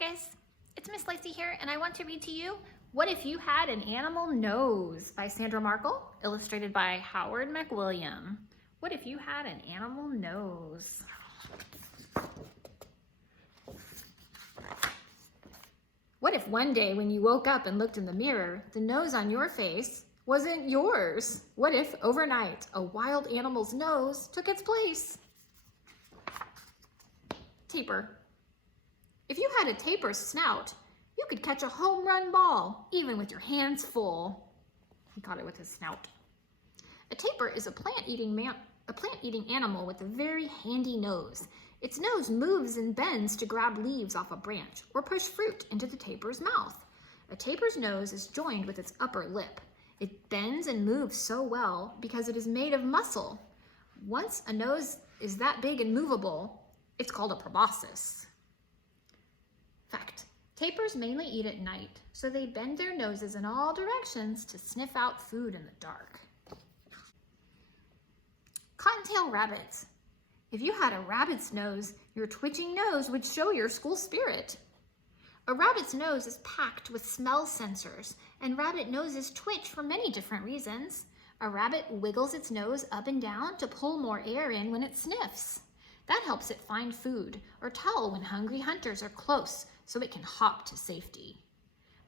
guys, it's Miss Lacey here, and I want to read to you What If You Had an Animal Nose by Sandra Markle, illustrated by Howard McWilliam. What if you had an animal nose? What if one day when you woke up and looked in the mirror, the nose on your face wasn't yours? What if overnight a wild animal's nose took its place? Tapir. If you had a tapir's snout, you could catch a home run ball, even with your hands full. He caught it with his snout. A tapir is a plant-eating animal with a very handy nose. Its nose moves and bends to grab leaves off a branch or push fruit into the tapir's mouth. A tapir's nose is joined with its upper lip. It bends and moves so well because it is made of muscle. Once a nose is that big and movable, it's called a proboscis. Fact: tapirs mainly eat at night, so they bend their noses in all directions to sniff out food in the dark. Cottontail rabbits. If you had a rabbit's nose, your twitching nose would show your school spirit. A rabbit's nose is packed with smell sensors, and rabbit noses twitch for many different reasons. A rabbit wiggles its nose up and down to pull more air in when it sniffs. That helps it find food or tell when hungry hunters are close so it can hop to safety.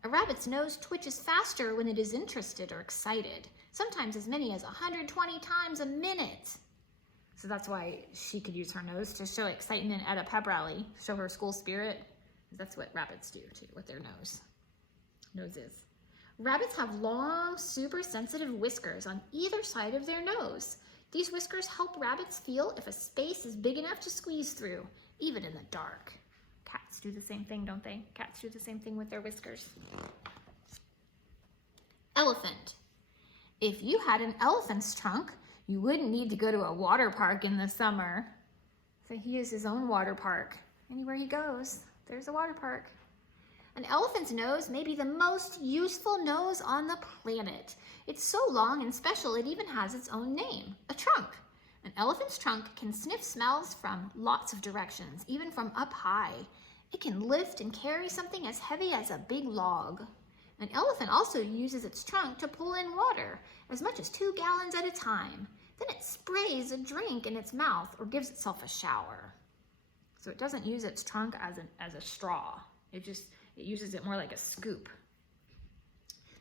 A rabbit's nose twitches faster when it is interested or excited, sometimes as many as 120 times a minute. So that's why she could use her nose to show excitement at a pep rally, show her school spirit. That's what rabbits do too with their noses. Rabbits have long, super sensitive whiskers on either side of their nose. These whiskers help rabbits feel if a space is big enough to squeeze through, even in the dark. Cats do the same thing, don't they? Cats do the same thing with their whiskers. Elephant. If you had an elephant's trunk, you wouldn't need to go to a water park in the summer. So he has his own water park. Anywhere he goes, there's a water park. An elephant's nose may be the most useful nose on the planet. It's so long and special it even has its own name, a trunk. An elephant's trunk can sniff smells from lots of directions, even from up high. It can lift and carry something as heavy as a big log. An elephant also uses its trunk to pull in water, as much as 2 gallons at a time. Then it sprays a drink in its mouth or gives itself a shower. So it doesn't use its trunk as a straw. It uses it more like a scoop.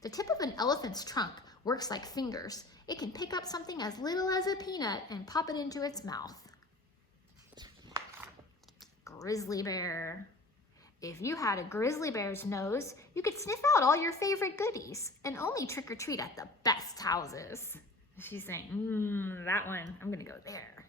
The tip of an elephant's trunk works like fingers. It can pick up something as little as a peanut and pop it into its mouth. Grizzly bear. If you had a grizzly bear's nose, you could sniff out all your favorite goodies and only trick or treat at the best houses. She's saying, that one, I'm gonna go there.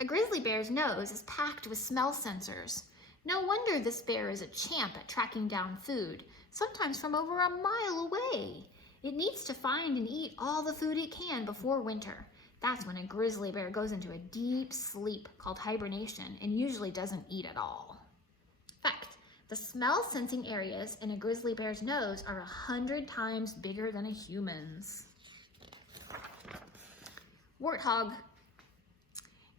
A grizzly bear's nose is packed with smell sensors. No wonder this bear is a champ at tracking down food, sometimes from over a mile away. It needs to find and eat all the food it can before winter. That's when a grizzly bear goes into a deep sleep called hibernation and usually doesn't eat at all. Fact: the smell sensing areas in a grizzly bear's nose are 100 times bigger than a human's. Warthog.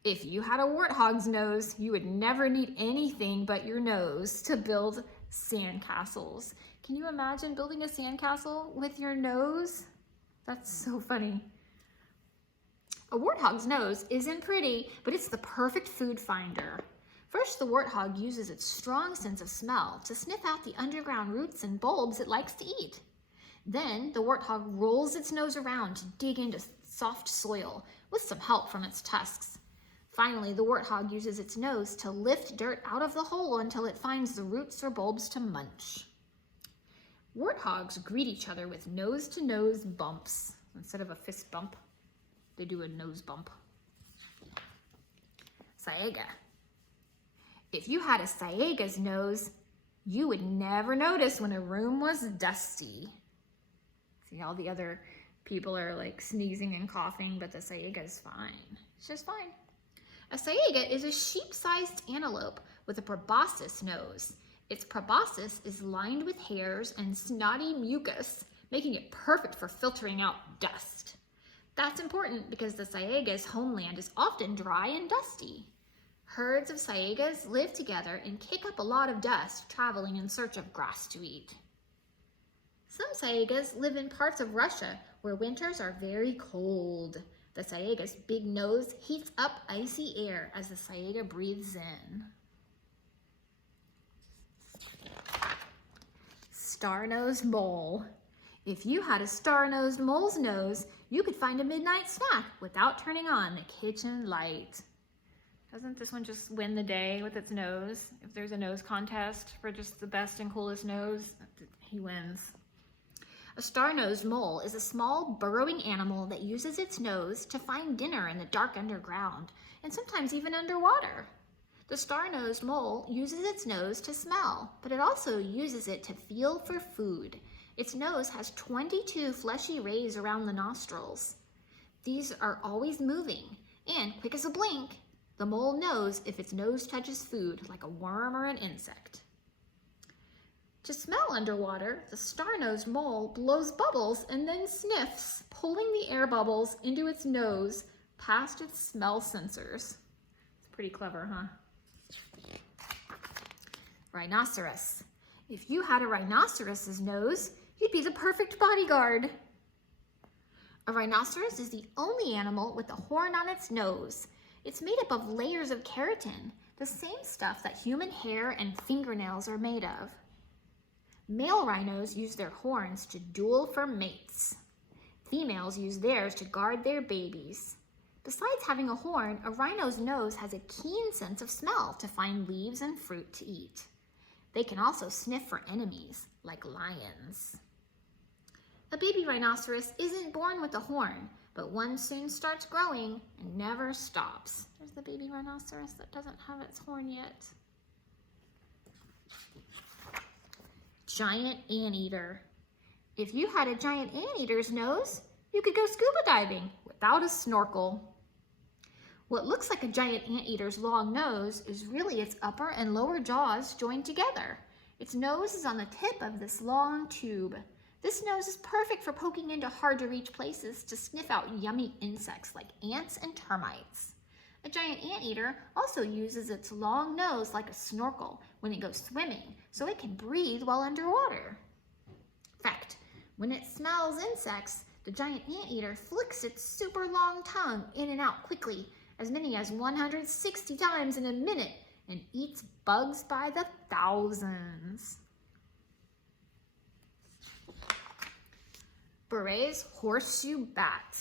If you had a warthog's nose, you would never need anything but your nose to build sandcastles. Can you imagine building a sandcastle with your nose? That's so funny. A warthog's nose isn't pretty, but it's the perfect food finder. First, the warthog uses its strong sense of smell to sniff out the underground roots and bulbs it likes to eat. Then, the warthog rolls its nose around to dig into soft soil with some help from its tusks. Finally, the warthog uses its nose to lift dirt out of the hole until it finds the roots or bulbs to munch. Warthogs greet each other with nose-to-nose bumps. Instead of a fist bump, they do a nose bump. Saiga. If you had a saiga's nose, you would never notice when a room was dusty. See, all the other people are like sneezing and coughing, but the saiga's fine. It's just fine. A saiga is a sheep-sized antelope with a proboscis nose. Its proboscis is lined with hairs and snotty mucus, making it perfect for filtering out dust. That's important because the saiga's homeland is often dry and dusty. Herds of saigas live together and kick up a lot of dust, traveling in search of grass to eat. Some saigas live in parts of Russia where winters are very cold. The saiega's big nose heats up icy air as the saiga breathes in. Star-nosed mole. If you had a star-nosed mole's nose, you could find a midnight snack without turning on the kitchen light. Doesn't this one just win the day with its nose? If there's a nose contest for just the best and coolest nose, he wins. A star-nosed mole is a small burrowing animal that uses its nose to find dinner in the dark underground, and sometimes even underwater. The star-nosed mole uses its nose to smell, but it also uses it to feel for food. Its nose has 22 fleshy rays around the nostrils. These are always moving, and quick as a blink, the mole knows if its nose touches food like a worm or an insect. To smell underwater, the star-nosed mole blows bubbles and then sniffs, pulling the air bubbles into its nose past its smell sensors. It's pretty clever, huh? Rhinoceros. If you had a rhinoceros's nose, you'd be the perfect bodyguard. A rhinoceros is the only animal with a horn on its nose. It's made up of layers of keratin, the same stuff that human hair and fingernails are made of. Male rhinos use their horns to duel for mates. Females use theirs to guard their babies. Besides having a horn, a rhino's nose has a keen sense of smell to find leaves and fruit to eat. They can also sniff for enemies, like lions. A baby rhinoceros isn't born with a horn, but one soon starts growing and never stops. There's the baby rhinoceros that doesn't have its horn yet. Giant anteater. If you had a giant anteater's nose, you could go scuba diving without a snorkel. What looks like a giant anteater's long nose is really its upper and lower jaws joined together. Its nose is on the tip of this long tube. This nose is perfect for poking into hard-to-reach places to sniff out yummy insects like ants and termites. A giant anteater also uses its long nose like a snorkel when it goes swimming, so it can breathe while underwater. In fact, when it smells insects, the giant anteater flicks its super long tongue in and out quickly, as many as 160 times in a minute, and eats bugs by the thousands. Barre's horseshoe bat.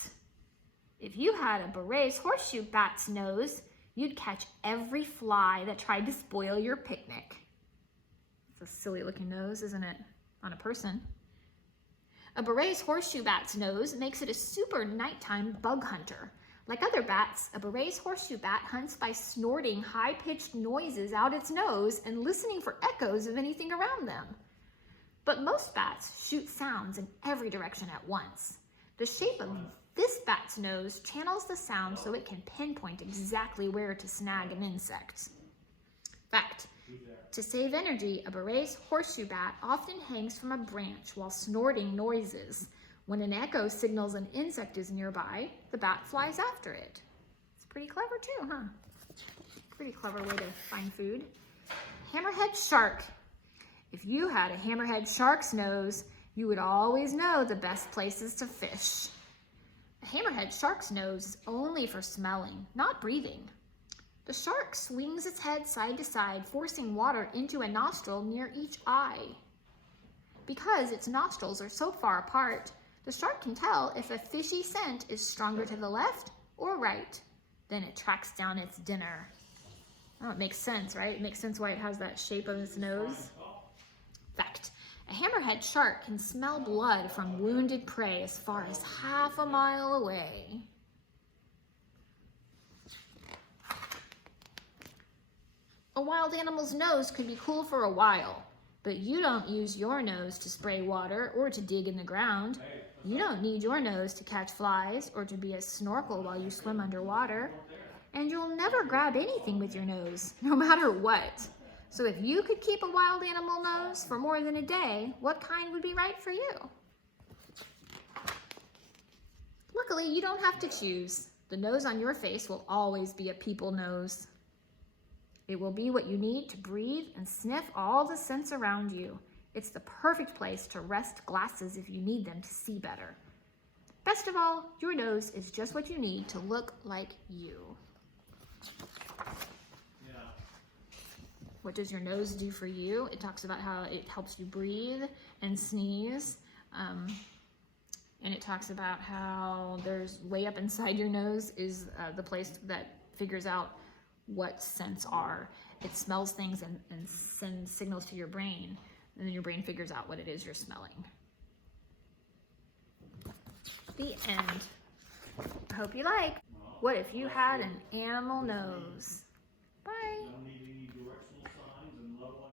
If you had a Barre's horseshoe bat's nose, you'd catch every fly that tried to spoil your picnic. It's a silly looking nose, isn't it? On a person. A Barre's horseshoe bat's nose makes it a super nighttime bug hunter. Like other bats, a Barre's horseshoe bat hunts by snorting high-pitched noises out its nose and listening for echoes of anything around them. But most bats shoot sounds in every direction at once. The shape of this bat's nose channels the sound so it can pinpoint exactly where to snag an insect. In fact, to save energy, a Barre's horseshoe bat often hangs from a branch while snorting noises. When an echo signals an insect is nearby, the bat flies after it. It's pretty clever too, huh? Pretty clever way to find food. Hammerhead shark. If you had a hammerhead shark's nose, you would always know the best places to fish. A hammerhead shark's nose is only for smelling, not breathing. The shark swings its head side to side, forcing water into a nostril near each eye. Because its nostrils are so far apart, the shark can tell if a fishy scent is stronger to the left or right. Then it tracks down its dinner. Oh, it makes sense, right? It makes sense why it has that shape of its nose. In fact, a hammerhead shark can smell blood from wounded prey as far as half a mile away. A wild animal's nose could be cool for a while, but you don't use your nose to spray water or to dig in the ground. You don't need your nose to catch flies or to be a snorkel while you swim underwater. And you'll never grab anything with your nose, no matter what. So if you could keep a wild animal nose for more than a day, what kind would be right for you? Luckily, you don't have to choose. The nose on your face will always be a people nose. It will be what you need to breathe and sniff all the scents around you. It's the perfect place to rest glasses if you need them to see better. Best of all, your nose is just what you need to look like you. What does your nose do for you? It talks about how it helps you breathe and sneeze. And it talks about how there's way up inside your nose is the place that figures out what scents are. It smells things and sends signals to your brain, and then your brain figures out what it is you're smelling. The end. I hope you like. What if you had an animal nose? Bye.